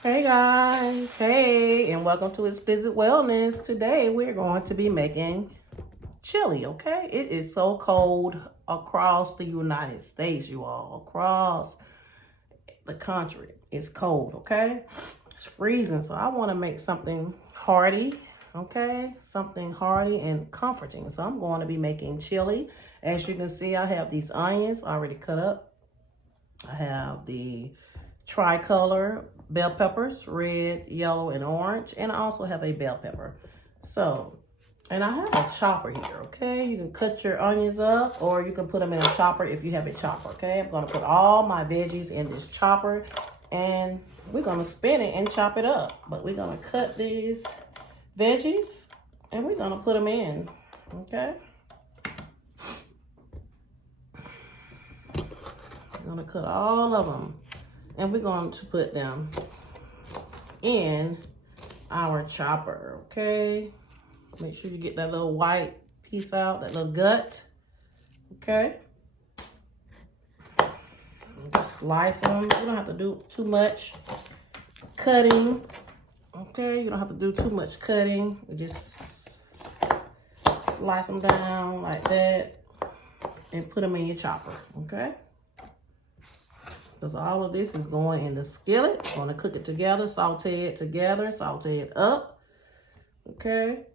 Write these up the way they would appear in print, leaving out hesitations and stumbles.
Hey guys, hey, and welcome to Exquisite Wellness. Today we're going to be making chili, okay? It is so cold across the United States, you all. Across the country, it's cold, okay? It's freezing, so I want to make something hearty, okay? Something hearty and comforting. So I'm going to be making chili. As you can see, I have these onions already cut up. I have the tricolor bell peppers, red, yellow, and orange. And I also have a bell pepper. So, and I have a chopper here, okay? You can cut your onions up or you can put them in a chopper if you have a chopper, okay? I'm gonna put all my veggies in this chopper and we're gonna spin it and chop it up. But we're gonna cut these veggies and we're gonna put them in, okay? We're gonna cut all of them. And we're going to put them in our chopper, okay? Make sure you get that little white piece out, that little gut, okay? And just slice them. You don't have to do too much cutting, okay? You don't have to do too much cutting. You just slice them down like that and put them in your chopper, okay? Because all of this is going in the skillet. I'm going to cook it together, saute it together, saute it up. Okay.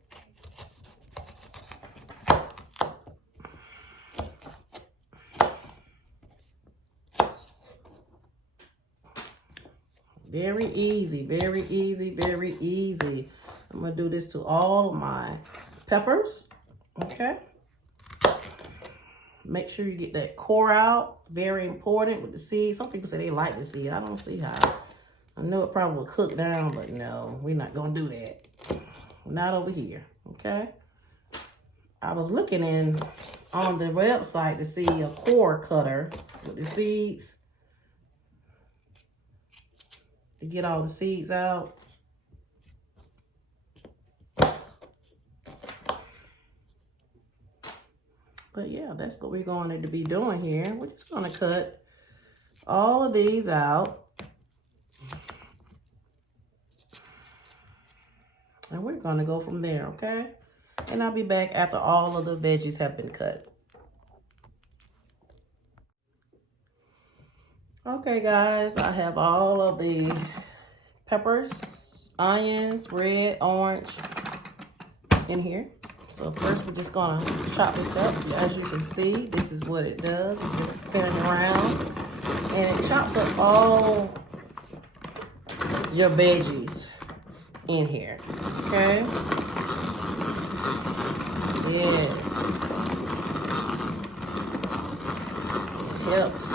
Very easy, very easy, very easy. I'm going to do this to all of my peppers. Okay. Make sure you get that core out. Very important with the seed. Some people say they like the seed. I don't see how. I know it probably will cook down, but no, we're not going to do that. Not over here, okay? I was looking on the website to see a core cutter with the seeds. To get all the seeds out. But yeah, that's what we're going to be doing here. We're just going to cut all of these out. And we're going to go from there, okay? And I'll be back after all of the veggies have been cut. Okay, guys, I have all of the peppers, onions, red, orange in here. So first we're just gonna chop this up. As you can see, this is what it does. We just spin it around and it chops up all your veggies in here, okay? Yes. It helps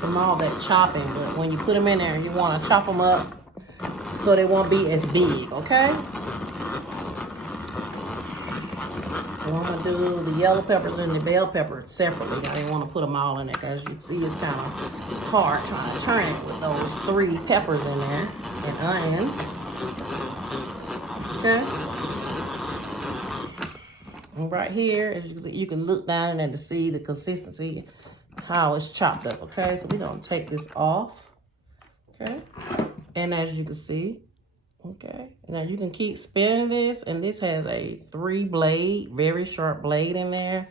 from all that chopping, but when you put them in there, you wanna chop them up so they won't be as big, okay? So I'm gonna do the yellow peppers and the bell pepper separately. I didn't want to put them all in there because you can see it's kind of hard trying to turn it with those 3 peppers in there and onion. Okay. And right here, as you can see, you can look down there to see the consistency, how it's chopped up. Okay, so we're gonna take this off. Okay, and as you can see. Okay, now you can keep spinning this, and this has a 3-blade, very sharp blade in there.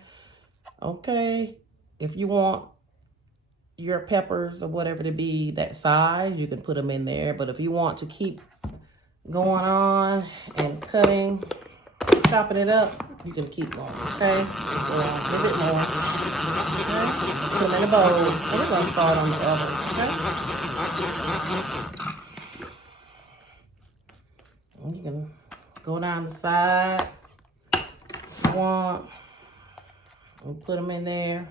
Okay, if you want your peppers or whatever to be that size, you can put them in there. But if you want to keep going on and cutting, chopping it up, you can keep going, okay? Go on a little bit more, okay? Put them in a bowl, and we're gonna start on the others, okay? You can go down the side if you want and put them in there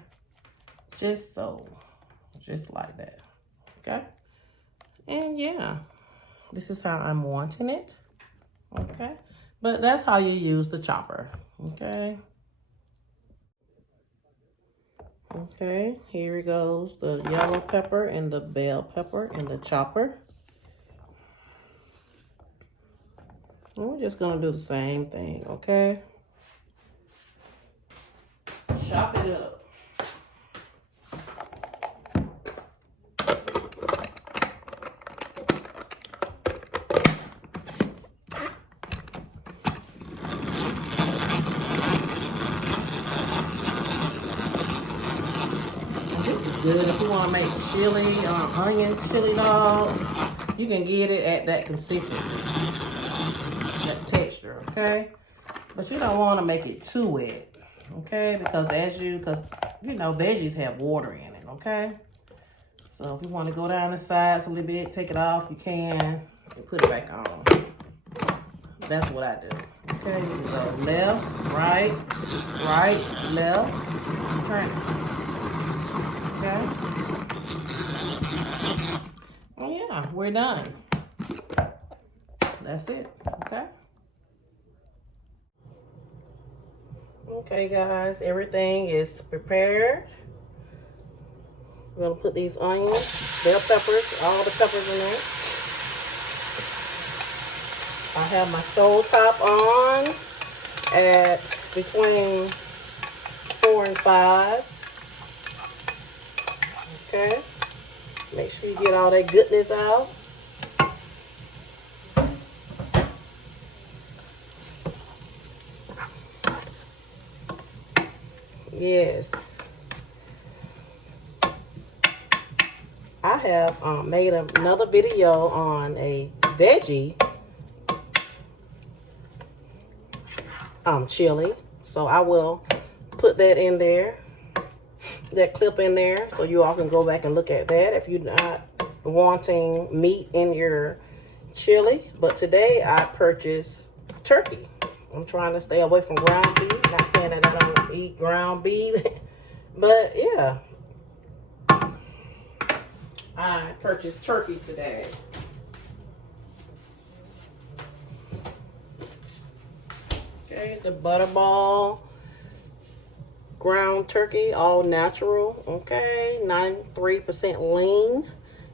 just so, just like that, okay? And yeah, this is how I'm wanting it, okay? But that's how you use the chopper, okay? Okay, here it goes, the yellow pepper and the bell pepper in the chopper. And we're just gonna do the same thing, okay? Chop it up. to make chili, onion chili dogs, you can get it at that consistency, that texture, okay? But you don't want to make it too wet, okay? Because you know, veggies have water in it, okay? So if you want to go down the sides a little bit, take it off, you can, and put it back on. That's what I do. Okay, you go left, right, left, turn it. Okay. Oh yeah, we're done. That's it. Okay. Okay, guys, everything is prepared. We're gonna put these onions, bell peppers, all the peppers in there. I have my stove top on at between 4 and 5. Okay. Make sure you get all that goodness out. Yes. I have made another video on a veggie chili, so I will put that in there, that clip in there, so you all can go back and look at that if you're not wanting meat in your chili. But today I purchased turkey. I'm trying to stay away from ground beef. Not saying that I don't eat ground beef, but yeah, I purchased turkey today. Okay, the Butterball ground turkey, all natural. Okay, 93% lean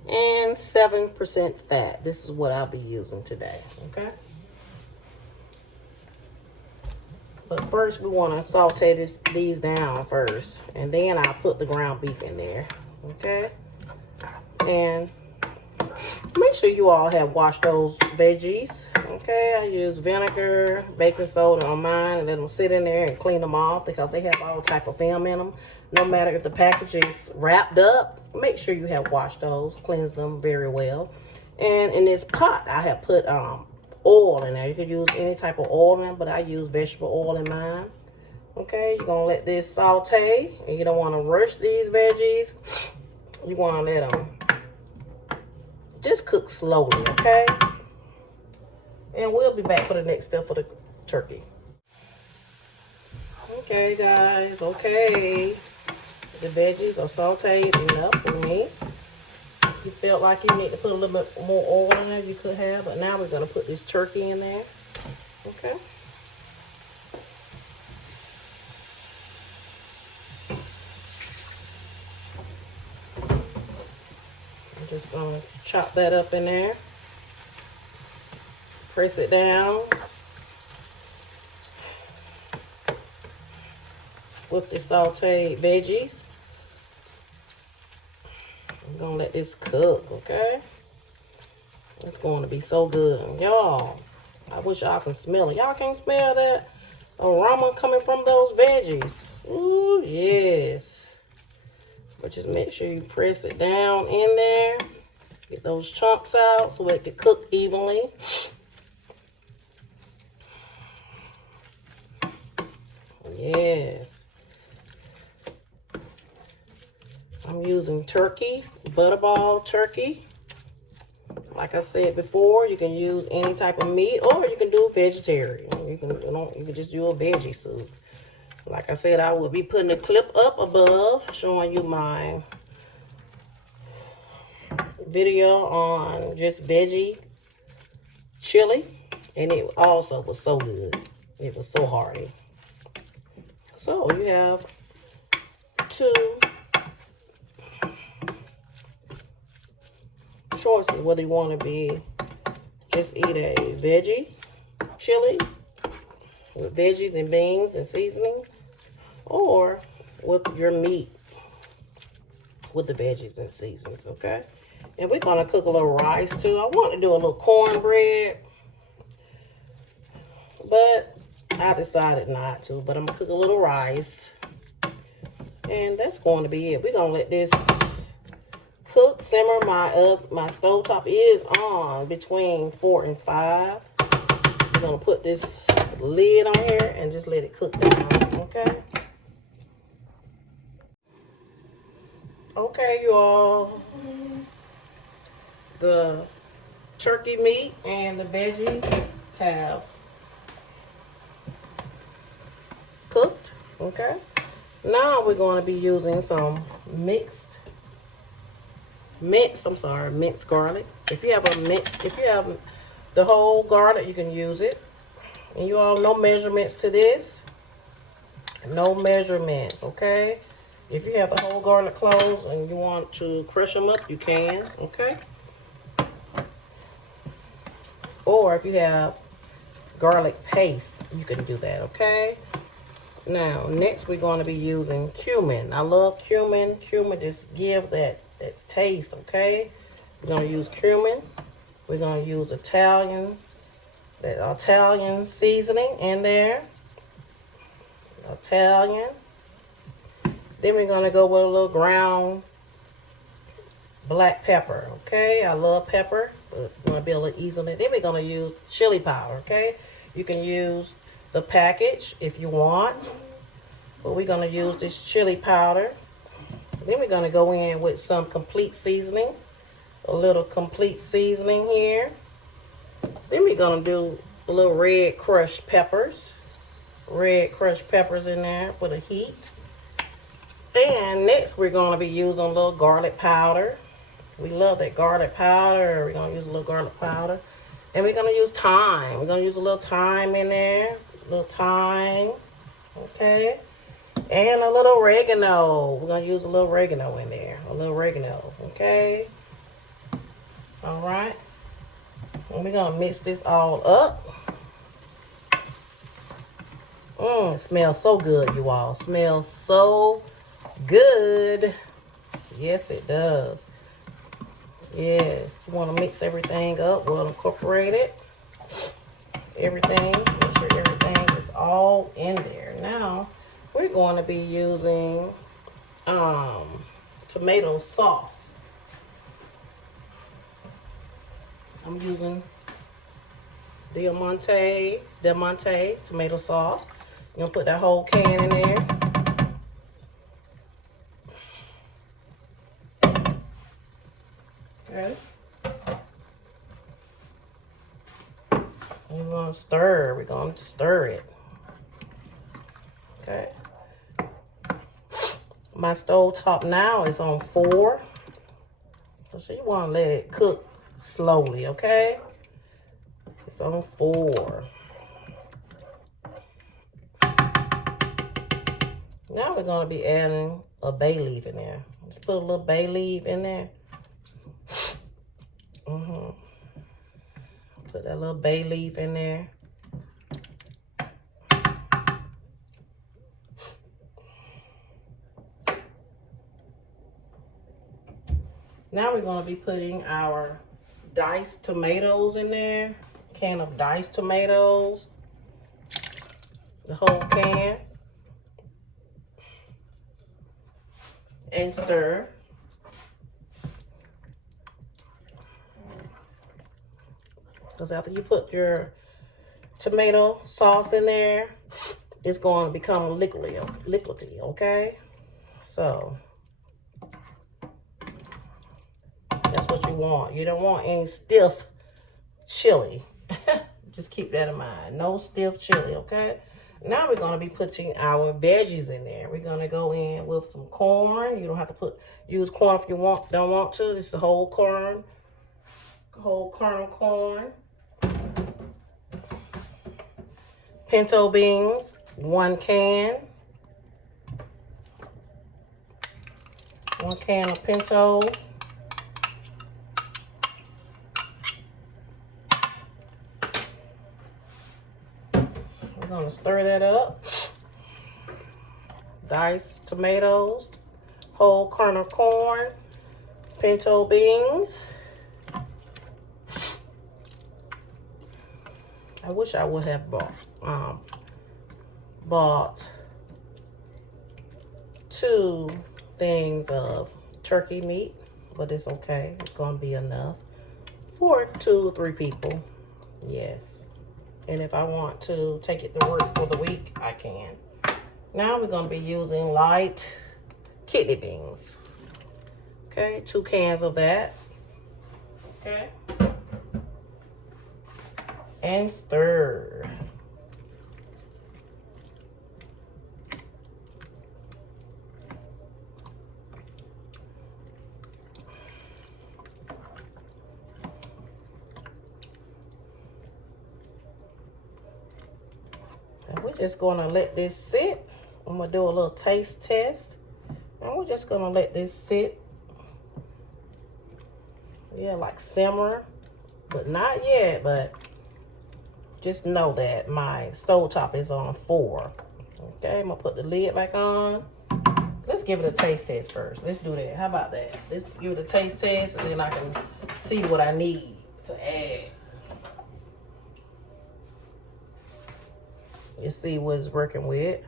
and 7% fat. This is what I'll be using today. Okay. But first, we want to saute these down first, and then I'll put the ground beef in there. Okay. And make sure you all have washed those veggies. Okay, I use vinegar, baking soda on mine, and let them sit in there and clean them off because they have all type of film in them. No matter if the package is wrapped up, make sure you have washed those, cleanse them very well. And in this pot, I have put oil in there. You could use any type of oil in it, but I use vegetable oil in mine. Okay, you're gonna let this saute, and you don't want to rush these veggies. You want to let them just cook slowly, okay? And we'll be back for the next step for the turkey. Okay, guys, okay. The veggies are sauteed enough for me. If you felt like you need to put a little bit more oil in there, you could have, but now we're going to put this turkey in there, okay? I'm just going to chop that up in there. Press it down with the sauteed veggies. I'm going to let this cook, okay? It's going to be so good. Y'all, I wish y'all can smell it. Y'all can't smell that aroma coming from those veggies. Ooh, yes. But just make sure you press it down in there. Get those chunks out so it can cook evenly. Yes. I'm using turkey, Butterball turkey. Like I said before, you can use any type of meat, or you can do vegetarian. You can just do a veggie soup. Like I said, I will be putting a clip up above showing you my video on just veggie chili, and it also was so good. It was so hearty. So you have two choices, whether you want to be just eat a veggie chili with veggies and beans and seasoning, or with your meat with the veggies and seasons, okay? And we're going to cook a little rice too. I want to do a little cornbread, but I decided not to. But I'm going to cook a little rice, and that's going to be it. We're going to let this cook, simmer. My stovetop is on between 4 and 5. I'm gonna put this lid on here and just let it cook down, okay? Okay, you all. The turkey meat and the veggies have cooked, okay? Now we're going to be using some minced garlic. If you have the whole garlic, you can use it. And you all know measurements to this. No measurements, okay? If you have the whole garlic cloves and you want to crush them up, you can, okay? Or if you have garlic paste, you can do that, okay? Now, next we're going to be using cumin. I love cumin. Cumin just gives that taste, okay? We're going to use cumin. We're going to use Italian seasoning in there. Italian. Then we're going to go with a little ground black pepper, okay? I love pepper, but I'm going to be a little easy on it. Then we're going to use chili powder, okay? You can use the package if you want, but we're going to use this chili powder. Then we're going to go in with some complete seasoning, a little complete seasoning here. Then we're going to do a little red crushed peppers in there for the heat. And next we're going to be using a little garlic powder. We love that garlic powder. We're going to use a little garlic powder. And we're going to use thyme. We're going to use a little thyme in there. A little thyme. Okay. And a little oregano. We're going to use a little oregano in there. A little oregano. Okay. All right. And we're going to mix this all up. It smells so good, you all. Smells so good. Yes, it does. Yes, you want to mix everything up. We'll incorporate it. Everything. Make sure everything is all in there. Now, we're going to be using tomato sauce. I'm using Del Monte tomato sauce. You're going to put that whole can in there. Okay. We're going to stir. We're going to stir it. Okay. My stove top now is on 4. So you want to let it cook slowly, okay? It's on 4. Now we're going to be adding a bay leaf in there. Let's put a little bay leaf in there. Put that little bay leaf in there. Now we're going to be putting our diced tomatoes in there. Can of diced tomatoes. The whole can. And stir. Because after you put your tomato sauce in there, it's going to become liquidy, okay? So that's what you want. You don't want any stiff chili. Just keep that in mind. No stiff chili, okay? Now we're going to be putting our veggies in there. We're going to go in with some corn. You don't have to use corn if you don't want to. This is whole corn. Whole kernel corn. Pinto beans, 1 can. 1 can of pinto. We're going to stir that up. Diced tomatoes, whole kernel corn, pinto beans. I wish I would have bought 2 things of turkey meat. but it's okay. It's gonna be enough for 2 or 3 people. Yes. And if I want to take it to work for the week, I can. Now we're gonna be using light kidney beans. Okay, 2 cans of that. Okay. And stir. And we're just gonna let this sit. I'm gonna do a little taste test. And we're just gonna let this sit. Yeah, like simmer, but not yet, but just know that my stovetop is on 4. Okay, I'm gonna put the lid back on. Let's give it a taste test first. Let's do that. How about that? Let's give it a taste test and then I can see what I need to add. Let's see what it's working with.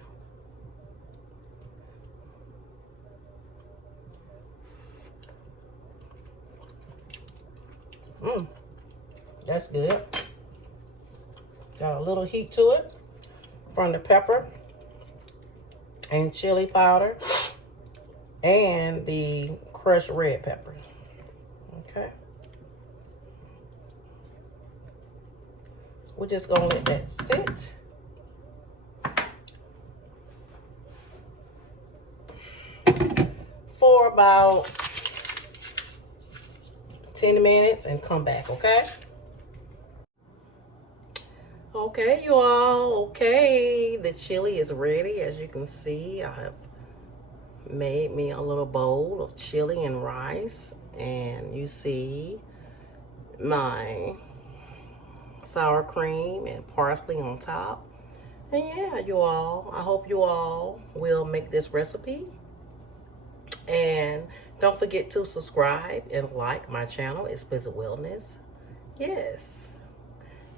That's good. Got a little heat to it from the pepper and chili powder and the crushed red pepper. Okay. We're just gonna let that sit. For about 10 minutes and come back, okay? Okay, you all, okay. The chili is ready. As you can see, I have made me a little bowl of chili and rice. And you see my sour cream and parsley on top. And yeah, you all, I hope you all will make this recipe. And don't forget to subscribe and like my channel, Explicit Wellness. Yes.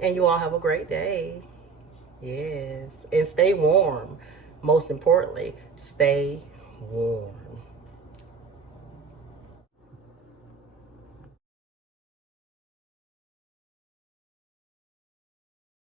And you all have a great day. Yes. And stay warm. Most importantly, stay warm.